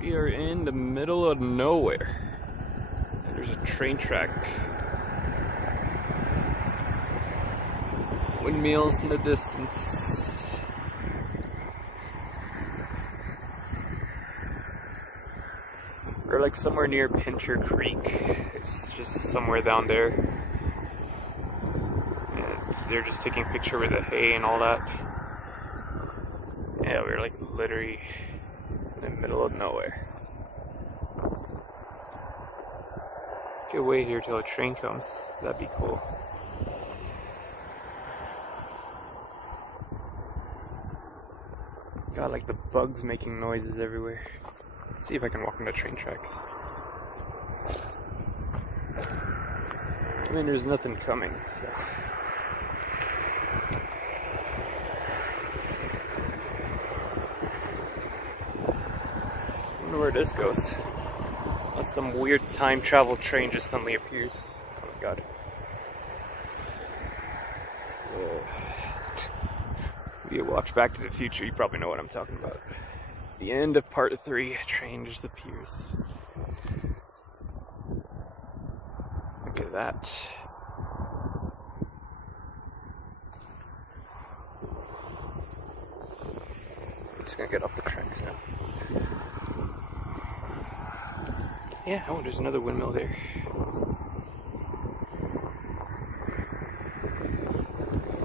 We are in the middle of nowhere. And there's a train track. Windmills in the distance. We're like somewhere near Pincher Creek. It's just somewhere down there. And they're just taking a picture with the hay and all that. Yeah, we're like literally in the middle of nowhere. Could wait here till a train comes. That'd be cool. Got like the bugs making noises everywhere. Let's see if I can walk on the train tracks. I mean, there's nothing coming, so. I wonder where this goes. Unless some weird time travel train just suddenly appears. Oh my god. If you watch Back to the Future, you probably know what I'm talking about. The end of part 3, a train just appears. Look at that. I'm just gonna get off the tracks now. Yeah, oh, there's another windmill there.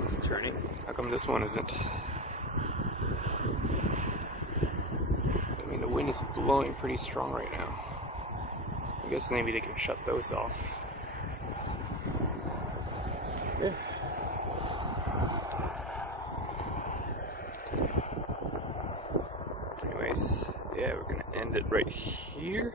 It's turning. How come this one isn't? I mean, the wind is blowing pretty strong right now. I guess maybe they can shut those off. Yeah. Anyways, yeah, we're gonna end it right here.